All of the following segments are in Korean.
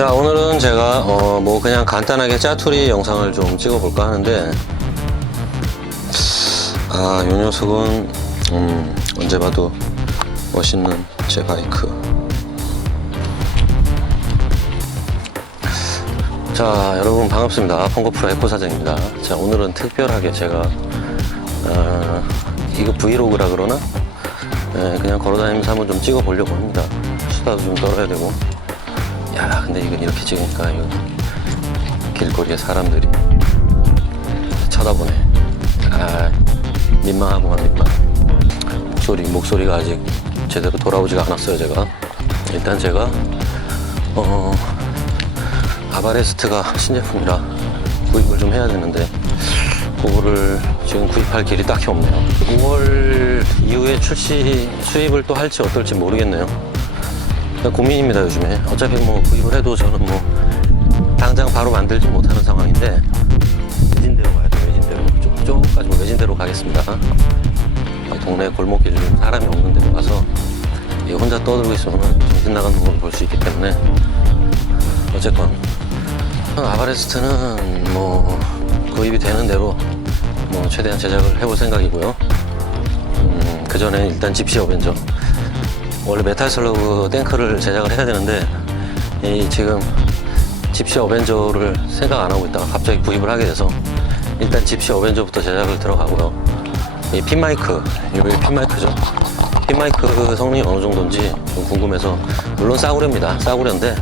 자, 오늘은 제가 뭐 그냥 간단하게 짜투리 영상을 좀 찍어볼까 하는데, 요 녀석은 언제 봐도 멋있는 제 바이크. 자, 여러분 반갑습니다. 펑거프로 에코 사장입니다. 자, 오늘은 특별하게 제가 이거 브이로그라 그러나? 네, 그냥 걸어다니면서 한번 좀 찍어보려고 합니다. 수다도 좀 떨어야 되고. 야, 근데 이건 이렇게 찍으니까 이거 길거리에 사람들이 쳐다보네. 민망하구만, 민망. 목소리가 아직 제대로 돌아오지가 않았어요. 제가 일단 제가 아바레스트가 신제품이라 구입을 좀 해야 되는데, 그거를 지금 구입할 길이 딱히 없네요. 5월 이후에 수입을 또 할지 어떨지 모르겠네요. 고민입니다, 요즘에. 어차피 뭐 구입을 해도 저는 뭐 당장 바로 만들지 못하는 상황인데, 외진대로 가야죠. 외진대로 저쪽까지 외진대로 가겠습니다. 동네 골목길 사람이 없는 데로 가서 혼자 떠들고 있으면 정신 나가는 걸 볼 수 있기 때문에, 어쨌건 아바레스트는 뭐 구입이 되는 대로 뭐 최대한 제작을 해볼 생각이고요. 그 전에 일단 집시 어벤져, 원래 메탈 슬러그 탱크를 제작을 해야 되는데, 지금 집시 어벤져를 생각 안 하고 있다가 갑자기 구입을 하게 돼서 일단 집시 어벤져부터 제작을 들어가고요. 이 핀마이크, 이게 핀마이크죠. 핀마이크 성능이 어느 정도인지 좀 궁금해서, 물론 싸구려입니다. 싸구려인데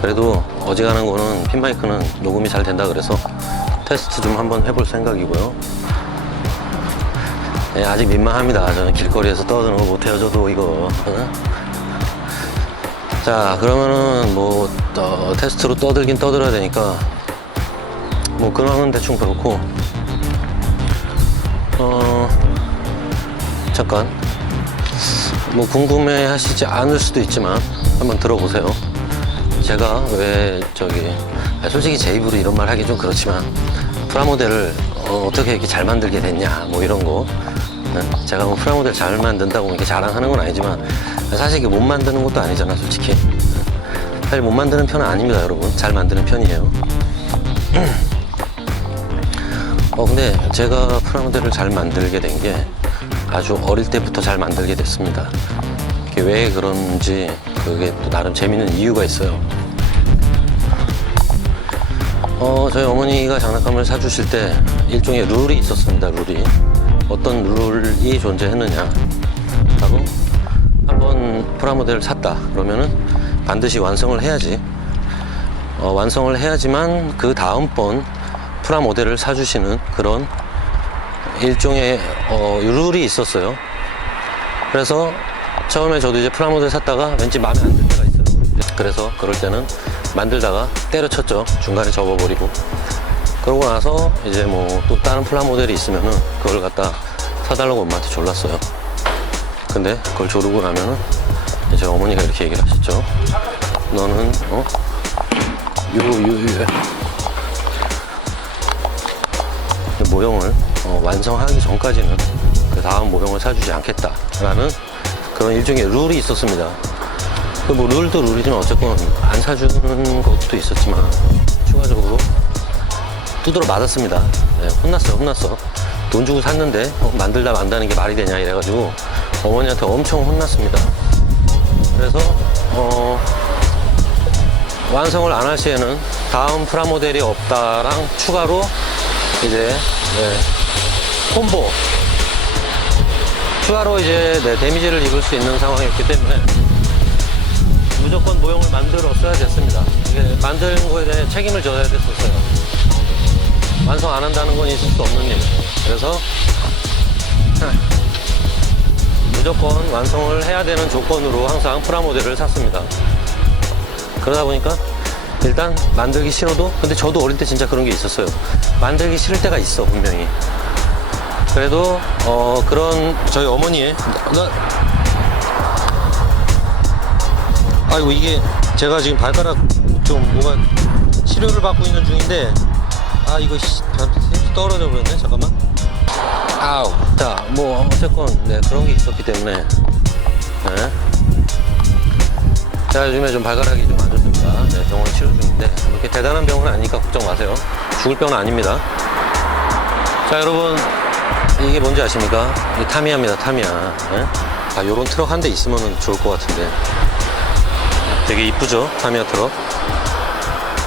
그래도 어지간한 거는 핀마이크는 녹음이 잘 된다 그래서 테스트 좀 한번 해볼 생각이고요. 네, 아직 민망합니다. 저는 길거리에서 떠드는 거 못해요, 저도 이거. 자, 그러면은 뭐 테스트로 떠들긴 떠들어야 되니까 뭐 근황은 대충 그렇고, 잠깐 뭐 궁금해 하시지 않을 수도 있지만 한번 들어보세요. 제가 왜 솔직히 제 입으로 이런 말 하기 좀 그렇지만 프라모델을 어떻게 이렇게 잘 만들게 됐냐, 뭐 이런 거. 제가 뭐 프라모델 잘 만든다고 이렇게 자랑하는 건 아니지만, 사실 이게 못 만드는 것도 아니잖아, 솔직히. 사실 못 만드는 편은 아닙니다, 여러분. 잘 만드는 편이에요. 근데 제가 프라모델을 잘 만들게 된 게 아주 어릴 때부터 잘 만들게 됐습니다. 그게 왜 그런지, 그게 또 나름 재밌는 이유가 있어요. 저희 어머니가 장난감을 사주실 때 일종의 룰이 있었습니다. 룰이 어떤 룰이 존재했느냐 하고, 한번 프라모델을 샀다 그러면은 반드시 완성을 해야지. 완성을 해야지만 그 다음번 프라모델을 사주시는 그런 일종의 룰이 있었어요. 그래서 처음에 저도 이제 프라모델 샀다가 왠지 마음에 안 들 때가 있어요. 그래서 그럴 때는 만들다가 때려쳤죠. 중간에 접어버리고. 그러고 나서 이제 뭐 또 다른 프라모델이 있으면은 그걸 갖다 사달라고 엄마한테 졸랐어요. 근데 그걸 조르고 나면은 제 어머니가 이렇게 얘기를 하셨죠. 너는 모형을 완성하기 전까지는 그 다음 모형을 사주지 않겠다라는 그런 일종의 룰이 있었습니다. 뭐 룰도 룰이지만 어쨌건 안 사주는 것도 있었지만, 추가적으로 두드러 맞았습니다. 네, 혼났어. 돈 주고 샀는데 만들다 만다는 게 말이 되냐 이래가지고 어머니한테 엄청 혼났습니다. 그래서 완성을 안 할 시에는 다음 프라모델이 없다랑 추가로 이제 콤보 추가로 이제 데미지를 입을 수 있는 상황이었기 때문에 무조건 모형을 만들었어야 됐습니다. 이게 만드는 거에 대해 책임을 져야 됐었어요. 완성 안 한다는 건 있을 수 없는 일. 그래서 무조건 완성을 해야 되는 조건으로 항상 프라모델을 샀습니다. 그러다 보니까 일단 만들기 싫어도, 근데 저도 어릴 때 진짜 그런 게 있었어요. 만들기 싫을 때가 있어, 분명히. 그래도 그런 저희 어머니의 아이고, 이게 제가 지금 발가락 좀 뭐가 치료를 받고 있는 중인데, 이거 떨어져 버렸네. 잠깐만. 아우. 자, 뭐 어쨌건 그런 게 있었기 때문에, 자, 요즘에 좀 발가락이 좀 안 좋습니다. 네, 병원 치료 중인데 이렇게 대단한 병은 아니니까 걱정 마세요. 죽을 병은 아닙니다. 자, 여러분, 이게 뭔지 아십니까? 이 타미야입니다. 타미야. 네? 아, 요런 트럭 한 대 있으면 좋을 것 같은데. 되게 이쁘죠? 타미야 트럭.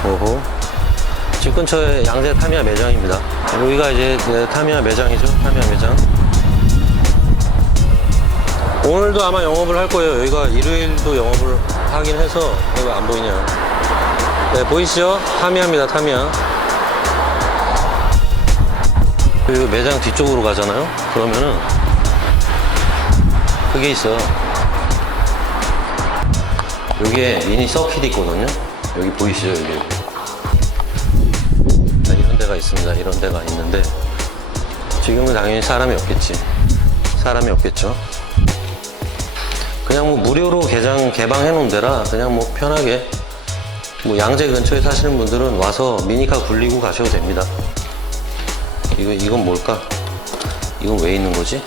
오호. 집 근처에 양재 타미야 매장입니다. 여기가 이제 타미야 매장이죠. 타미야 매장. 오늘도 아마 영업을 할 거예요. 여기가 일요일도 영업을 하긴 해서. 여기가 안 보이냐. 네, 보이시죠? 타미야입니다. 타미야. 그리고 매장 뒤쪽으로 가잖아요. 그러면은 그게 있어요. 여기에 미니 서킷이 있거든요. 여기 보이시죠? 여기. 자, 이런 데가 있습니다. 이런 데가 있는데 지금은 당연히 사람이 없겠지. 사람이 없겠죠. 그냥 뭐 무료로 개방해 놓은 데라 그냥 뭐 편하게 뭐 양재 근처에 사시는 분들은 와서 미니카 굴리고 가셔도 됩니다. 이건 뭘까? 이건 왜 있는 거지?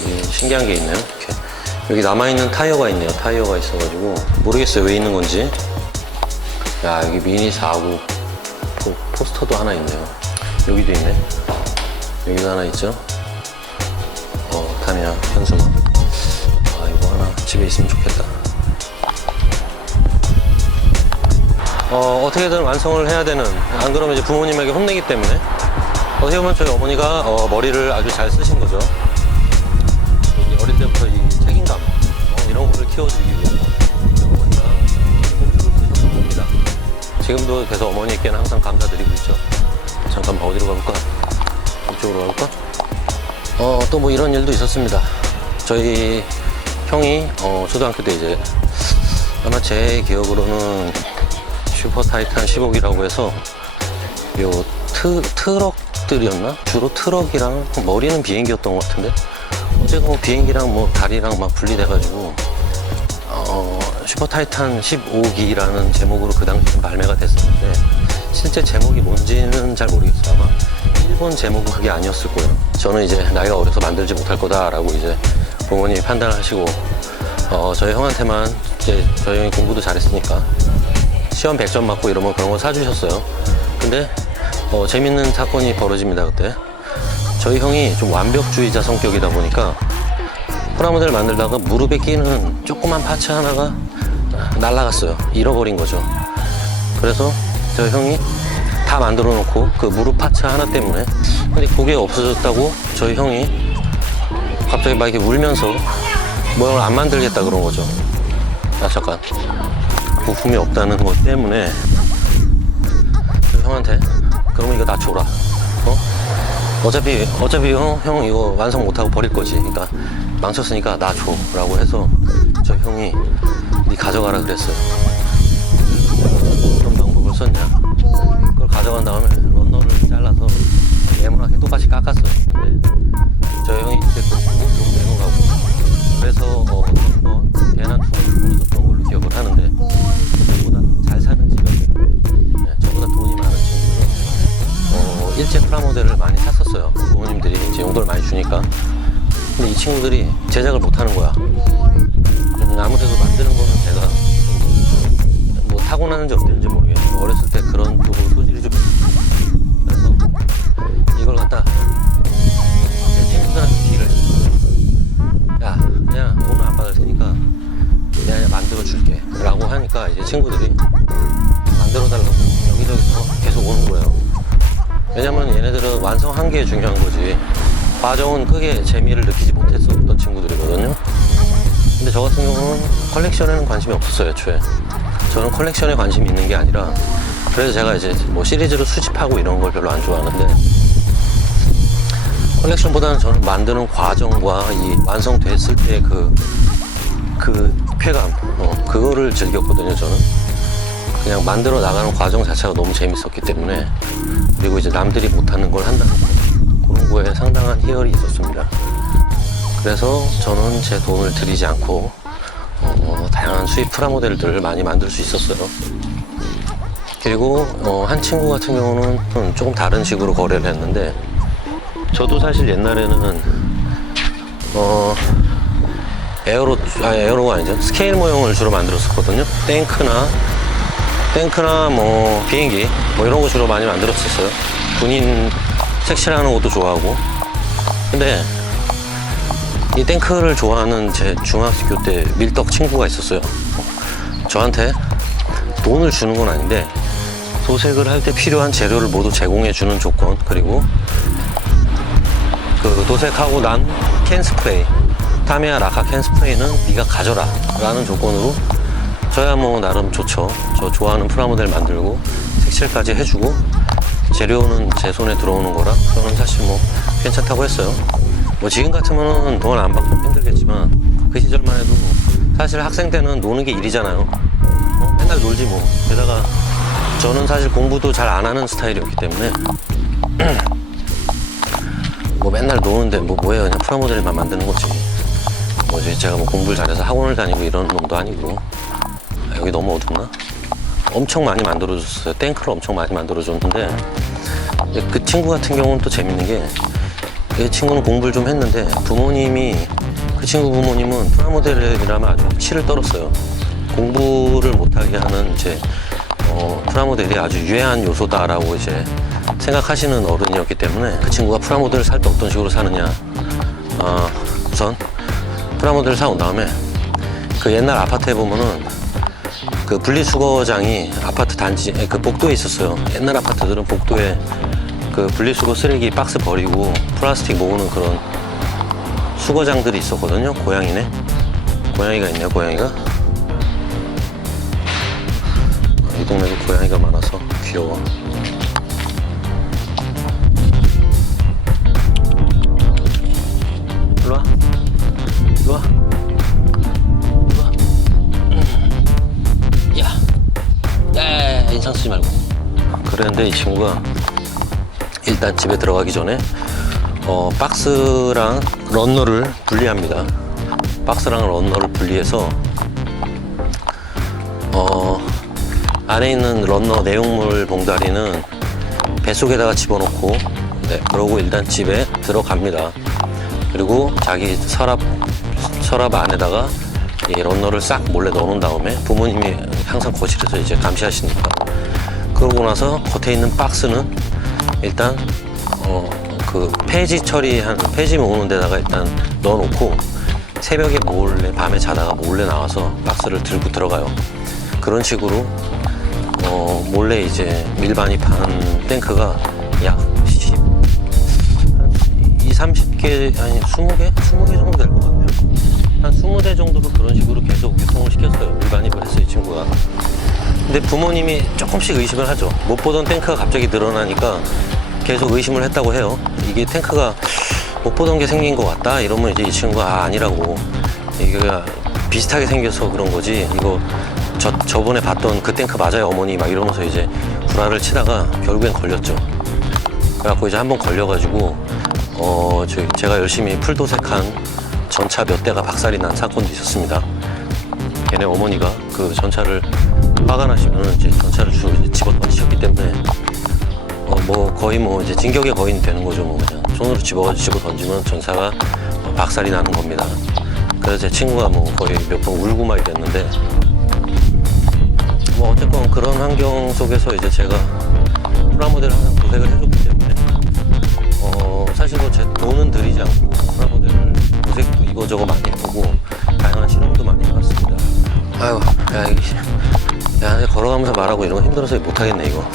여기 신기한 게 있네요. 이렇게. 여기 남아있는 타이어가 있네요. 타이어가 있어가지고 모르겠어요. 왜 있는 건지. 야, 여기 미니 4구 포스터도 하나 있네요. 여기도 있네. 여기도 하나 있죠. 타미야 현수막. 아, 이거 하나 집에 있으면 좋겠다. 어떻게든 완성을 해야 되는, 안 그러면 이제 부모님에게 혼내기 때문에. 어떻게 보면 저희 어머니가 머리를 아주 잘 쓰신 거죠. 어릴 때부터 이 책임감 이런 거를 키워드리기 위해서 저희 어머니가 힘을 쓰셨던 겁니다. 지금도 그래서 어머니께는 항상 감사드리고 있죠. 잠깐만 어디로 가볼까? 이쪽으로 가볼까? 또 뭐 이런 일도 있었습니다. 저희 형이 초등학교 때 이제 아마 제 기억으로는 슈퍼 타이탄 15기라고 해서 요 트럭들이었나? 주로 트럭이랑 머리는 비행기였던 것 같은데 어제가 뭐 비행기랑 뭐 다리랑 막 분리돼가지고 슈퍼 타이탄 15기라는 제목으로 그 당시에 발매가 됐었는데 실제 제목이 뭔지는 잘 모르겠어요. 아마 일본 제목은 그게 아니었을 거예요. 저는 이제 나이가 어려서 만들지 못할 거다라고 이제 부모님이 판단을 하시고 저희 형한테만 이제 저희 형이 공부도 잘했으니까 시험 100점 맞고 이러면 그런 거 사주셨어요. 근데 재밌는 사건이 벌어집니다. 그때 저희 형이 좀 완벽주의자 성격이다 보니까 프라모델을 만들다가 무릎에 끼는 조그만 파츠 하나가 날아갔어요. 잃어버린 거죠. 그래서 저희 형이 다 만들어 놓고 그 무릎 파츠 하나 때문에, 근데 그게 없어졌다고 저희 형이 갑자기 막 이렇게 울면서 모양을 안 만들겠다 그런 거죠. 아, 잠깐. 부품이 없다는 것 때문에 저희 형한테 그러면 이거 나 줘라. 어차피 형 이거 완성 못하고 버릴 거지. 그러니까 망쳤으니까 나 줘 라고 해서 저희 형이 니 가져가라 그랬어요. 어떤 방법을 썼냐, 그걸 가져간 다음에 런너를 잘라서 네모나게 똑같이 깎았어요. 근데 저희 형이 그때 그거 보고 좀 내놓으라고 그래서 한번 대난 투어를 벌어졌던 걸로 기억을 하는데, 저보다 잘 사는 집이었어요. 저보다 돈이 많은 친구들은 일제 프라모델을 많이 샀었어요. 부모님들이 이제 용돈을 많이 주니까. 근데 이 친구들이 제작을 못 하는 거야. 아무래도 만드는 거는 제가 뭐 타고나는지 어땠는지 모르겠는데 어렸을 때 그런 쪽으로 소질이 좀 있어요. 그래서 이걸 갖다 제 친구들한테 딜을 했어. 야, 그냥 돈은 안 받을 테니까 내가 그냥 만들어 줄게 라고 하니까 이제 친구들이 만들어 달라고 여기저기서 계속 오는 거예요. 왜냐면 얘네들은 완성한 게 중요한 거지 과정은 크게 재미를 느끼지 못했었던 친구들이거든요. 근데 저 같은 경우는 컬렉션에는 관심이 없었어요. 애초에 저는 컬렉션에 관심이 있는 게 아니라, 그래서 제가 이제 뭐 시리즈로 수집하고 이런 걸 별로 안 좋아하는데, 컬렉션보다는 저는 만드는 과정과 이 완성됐을 때 그 쾌감, 그거를 즐겼거든요. 저는 그냥 만들어 나가는 과정 자체가 너무 재밌었기 때문에, 그리고 이제 남들이 못하는 걸 한다는 거, 그런 거에 상당한 희열이 있었습니다. 그래서 저는 제 돈을 들이지 않고 다양한 수입 프라모델들을 많이 만들 수 있었어요. 그리고 한 친구 같은 경우는 조금 다른 식으로 거래를 했는데, 저도 사실 옛날에는 에어로가 아니죠. 스케일 모형을 주로 만들었었거든요. 탱크나 뭐 비행기 뭐 이런 거 주로 많이 만들었었어요. 군인 색칠하는 것도 좋아하고. 근데 이 탱크를 좋아하는 제 중학교 때 밀떡 친구가 있었어요. 저한테 돈을 주는 건 아닌데 도색을 할 때 필요한 재료를 모두 제공해 주는 조건, 그리고 그 도색하고 난 캔 스프레이, 타미야 라카 캔 스프레이는 네가 가져라 라는 조건으로, 저야 뭐 나름 좋죠. 저 좋아하는 프라모델 만들고 색칠까지 해주고 재료는 제 손에 들어오는 거라 저는 사실 뭐 괜찮다고 했어요. 뭐 지금 같으면은 돈 안 받고 힘들겠지만 그 시절만 해도 사실 학생 때는 노는 게 일이잖아요. 맨날 놀지 뭐. 게다가 저는 사실 공부도 잘 안 하는 스타일이었기 때문에 뭐 맨날 노는데 뭐해요. 그냥 프라모델만 만드는 거지. 뭐지, 제가 뭐 공부를 잘해서 학원을 다니고 이런 놈도 아니고. 여기 너무 어둡나? 엄청 많이 만들어줬어요. 탱크를 엄청 많이 만들어줬는데, 그 친구 같은 경우는 또 재밌는 게, 이 친구는 공부를 좀 했는데 그 친구 부모님은 프라모델이라면 아주 치를 떨었어요. 공부를 못하게 하는 이제 프라모델이 아주 유해한 요소다라고 이제 생각하시는 어른이었기 때문에, 그 친구가 프라모델을 살 때 어떤 식으로 사느냐, 우선 프라모델을 사온 다음에 그 옛날 아파트에 보면은 그 분리수거장이 아파트 단지 그 복도에 있었어요. 옛날 아파트들은 복도에 그 분리수거 쓰레기 박스 버리고 플라스틱 모으는 그런 수거장들이 있었거든요. 고양이네. 고양이가 있네요. 고양이가. 이 동네도 고양이가 많아서 귀여워. 일로와. 일로와. 일로와. 야, 인상 쓰지 말고. 그랬는데 이 친구가 일단 집에 들어가기 전에 박스랑 런너를 분리합니다. 박스랑 런너를 분리해서 안에 있는 런너 내용물 봉다리는 뱃속에다가 집어넣고, 네, 그러고 일단 집에 들어갑니다. 그리고 자기 서랍 안에다가 이 런너를 싹 몰래 넣어놓은 다음에, 부모님이 항상 거실에서 이제 감시하시니까, 그러고 나서 겉에 있는 박스는 일단 그 폐지 모으는 데다가 일단 넣어놓고, 새벽에 몰래, 밤에 자다가 몰래 나와서 박스를 들고 들어가요. 그런 식으로 몰래 이제 밀반입 하는 탱크가 약 30개, 아니 20개? 20개 정도 될 것 같네요. 한 20대 정도로 그런 식으로 계속 유통을 시켰어요. 밀반입을 했어요, 이 친구가. 근데 부모님이 조금씩 의심을 하죠. 못 보던 탱크가 갑자기 늘어나니까 계속 의심을 했다고 해요. 이게 탱크가 못 보던 게 생긴 것 같다 이러면 이제 이 친구가 아니라고, 이게 비슷하게 생겨서 그런 거지, 이거 저번에 봤던 그 탱크 맞아요 어머니 막 이러면서 이제 구라를 치다가 결국엔 걸렸죠. 그래갖고 이제 한번 걸려가지고 제가 열심히 풀도색한 전차 몇 대가 박살이 난 사건도 있었습니다. 걔네 어머니가 그 전차를 화가 나시면 이제 전차를 집어 던지셨기 때문에 뭐 거의 뭐 이제 진격의 거인이 되는 거죠. 뭐 그냥 손으로 집어 던지면 전차가 박살이 나는 겁니다. 그래서 제 친구가 뭐 거의 몇 번 울고 막 이랬는데, 뭐 어쨌건 그런 환경 속에서 이제 제가 프라모델을 항상 도색을 해줬기 때문에 사실 뭐 제 돈은 들이지 않고 프라모델을 도색도 이거저거 많이 해보고 다양한 실험도 많이 해봤습니다. 아유, 야, 걸어가면서 말하고 이런 거 힘들어서 못하겠네 이거.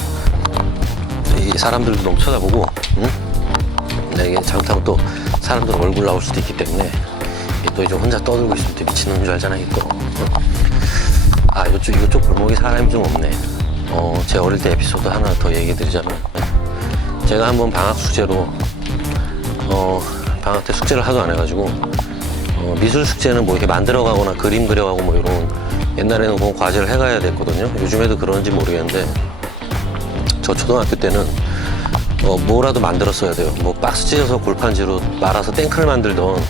이 사람들도 너무 쳐다보고, 응? 이게 잘못하면 또 사람들 얼굴 나올 수도 있기 때문에 또 이제 혼자 떠들고 있으면 또 미친놈인 줄 알잖아 이거. 이쪽 골목에 사람이 좀 없네. 제 어릴 때 에피소드 하나 더 얘기 드리자면, 제가 한번 방학 숙제로 방학 때 숙제를 하도 안 해가지고 미술 숙제는 뭐 이렇게 만들어가거나 그림 그려가고 뭐 이런, 옛날에는 그런 과제를 해가야 됐거든요. 요즘에도 그런지 모르겠는데 저 초등학교 때는 뭐라도 만들었어야 돼요. 뭐 박스 찢어서 골판지로 말아서 탱크를 만들던,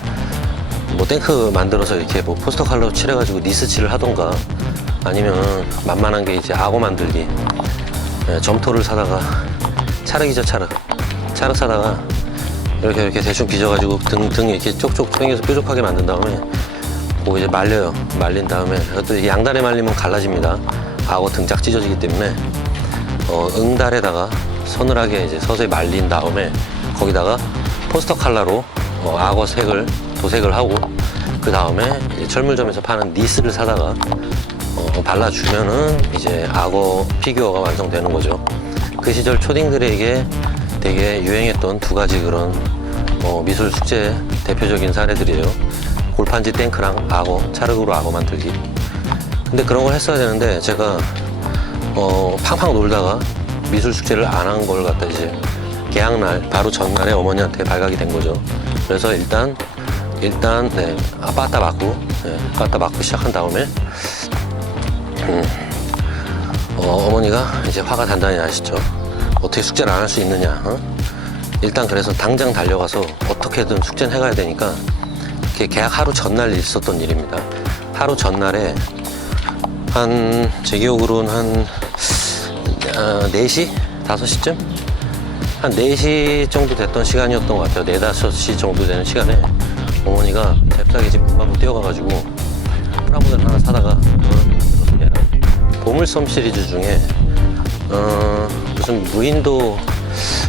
뭐 탱크 만들어서 이렇게 뭐 포스터 컬러 칠해가지고 니스칠을 하던가, 아니면 만만한 게 이제 악어 만들기, 점토를 사다가 차르기죠. 차르 사다가 이렇게 대충 빚어가지고 등 이렇게 쪽쪽 당겨서 뾰족하게 만든 다음에 갖고 이제 말려요. 말린 다음에 또 양다리 말리면 갈라집니다. 악어 등짝 찢어지기 때문에 응달에다가 서늘하게 이제 서서히 말린 다음에 거기다가 포스터 칼라로 악어 색을 도색을 하고 그 다음에 철물점에서 파는 니스를 사다가 발라주면은 이제 악어 피규어가 완성되는 거죠. 그 시절 초딩들에게 되게 유행했던 두 가지 그런 미술 숙제 대표적인 사례들이에요. 골판지 탱크랑 악어, 차르그로 악어 만들기. 근데 그런 걸 했어야 되는데 제가 팡팡 놀다가 미술 숙제를 안 한 걸 갖다 이제 개학날 바로 전날에 어머니한테 발각이 된 거죠. 그래서 일단 네, 빠따 맞고 빠따 맞고 시작한 다음에 어머니가 이제 화가 단단히 나시죠. 어떻게 숙제를 안 할 수 있느냐. 일단 그래서 당장 달려가서 어떻게든 숙제는 해가야 되니까 그게 계약 하루 전날 있었던 일입니다. 하루 전날에 제 기억으로는 한 4시? 5시쯤? 한 4시 정도 됐던 시간이었던 것 같아요. 4, 5시 정도 되는 시간에 어머니가 잽싸게 집 문 밖으로 뛰어가가지고 프라모델 하나 사다가 보물섬 시리즈 중에 무슨 무인도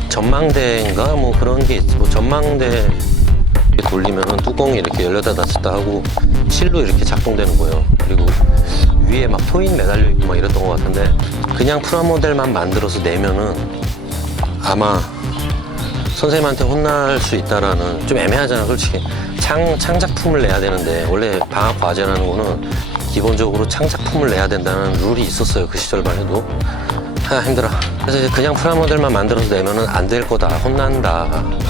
전망대인가 뭐 그런 게 있고 전망대 돌리면은 뚜껑이 이렇게 열렸다 닫혔다 하고 실로 이렇게 작동되는 거예요. 그리고 위에 막 토인 매달려 있고 막 이랬던 것 같은데 그냥 프라모델만 만들어서 내면은 아마 선생님한테 혼날 수 있다라는, 좀 애매하잖아 솔직히. 창작품을 내야 되는데 원래 방학 과제라는 거는 기본적으로 창작품을 내야 된다는 룰이 있었어요. 그 시절만 해도. 힘들어. 그래서 이제 그냥 프라모델만 만들어서 내면은 안 될 거다, 혼난다,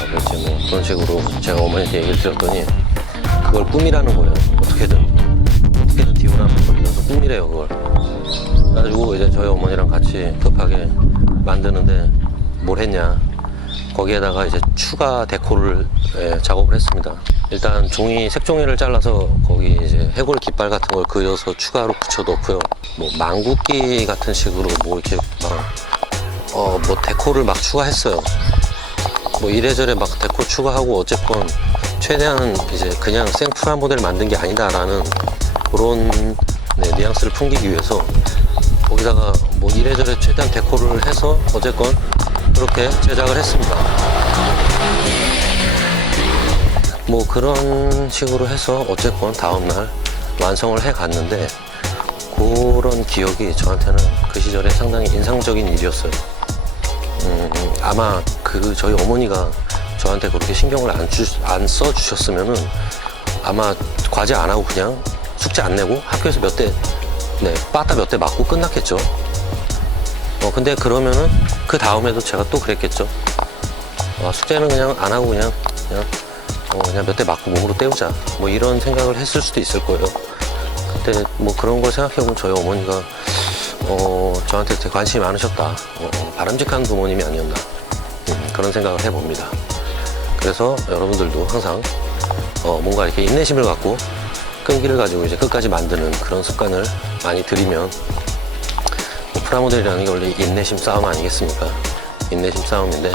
그랬지 뭐 그런 식으로 제가 어머니한테 얘기를 드렸더니 그걸 꿈이라는 거예요. 어떻게든 디오라면 돌려서 꿈이래요 그걸. 그래가지고 이제 저희 어머니랑 같이 급하게 만드는데 뭘 했냐, 거기에다가 이제 추가 데코를 작업을 했습니다. 일단 색종이를 잘라서 거기 이제 해골 깃발 같은 걸 그려서 추가로 붙여 넣고요. 뭐 망국기 같은 식으로 뭐 이렇게 뭐 데코를 막 추가했어요. 뭐 이래저래 막 데코 추가하고 어쨌건 최대한 이제 그냥 생 프라모델 만든 게 아니다라는 그런 뉘앙스를 풍기기 위해서 거기다가 뭐 이래저래 최대한 데코를 해서 어쨌건 그렇게 제작을 했습니다. 뭐 그런 식으로 해서 어쨌건 다음날 완성을 해 갔는데 그런 기억이 저한테는 그 시절에 상당히 인상적인 일이었어요. 아마 저희 어머니가 저한테 그렇게 신경을 안 써주셨으면은 아마 과제 안 하고 그냥 숙제 안 내고 학교에서 빠따 몇 대 맞고 끝났겠죠. 근데 그러면은 그 다음에도 제가 또 그랬겠죠. 숙제는 그냥 안 하고 그냥 몇 대 맞고 몸으로 때우자, 뭐 이런 생각을 했을 수도 있을 거예요. 그때 뭐 그런 걸 생각해보면 저희 어머니가 저한테 되게 관심이 많으셨다, 바람직한 부모님이 아니었나, 그런 생각을 해봅니다. 그래서 여러분들도 항상 뭔가 이렇게 인내심을 갖고 끈기를 가지고 이제 끝까지 만드는 그런 습관을 많이 들이면, 프라모델이라는 게 원래 인내심 싸움 아니겠습니까? 인내심 싸움인데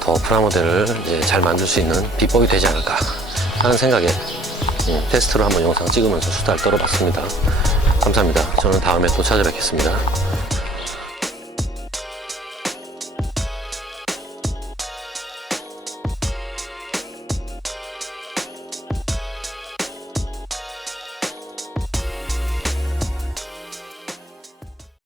더 프라모델을 이제 잘 만들 수 있는 비법이 되지 않을까 하는 생각에 테스트로 한번 영상 찍으면서 수다를 떨어봤습니다. 감사합니다. 저는 다음에 또 찾아뵙겠습니다.